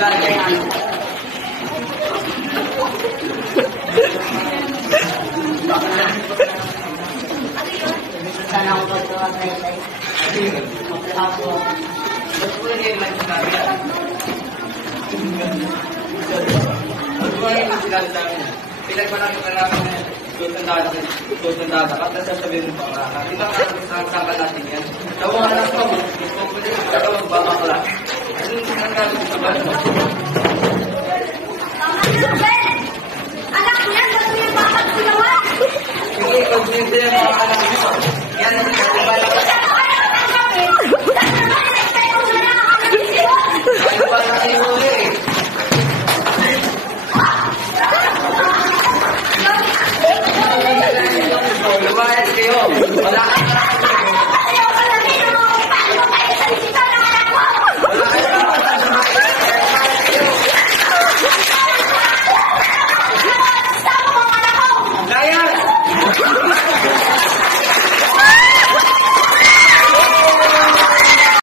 Sana ako ito at naitay. Maglapo. Ba't po yung game like sabi? Ba't po yung sinabi sa amin? Pinagmalaki ka namin na tutundada ka. Tapos sasabihin mo pa nga. Di ba kasama natin yan? Tawa lang ko. Gusto ko din ako magbabakla. Ano yung sinagabi ko sa bala? Anak niya, ba't mo yung bakit sinawa? Sige, pag-minto yung mga anak mo. Yan ang sinagabi ko. Ano ba na kayo huli? Lumayas kayo. Wala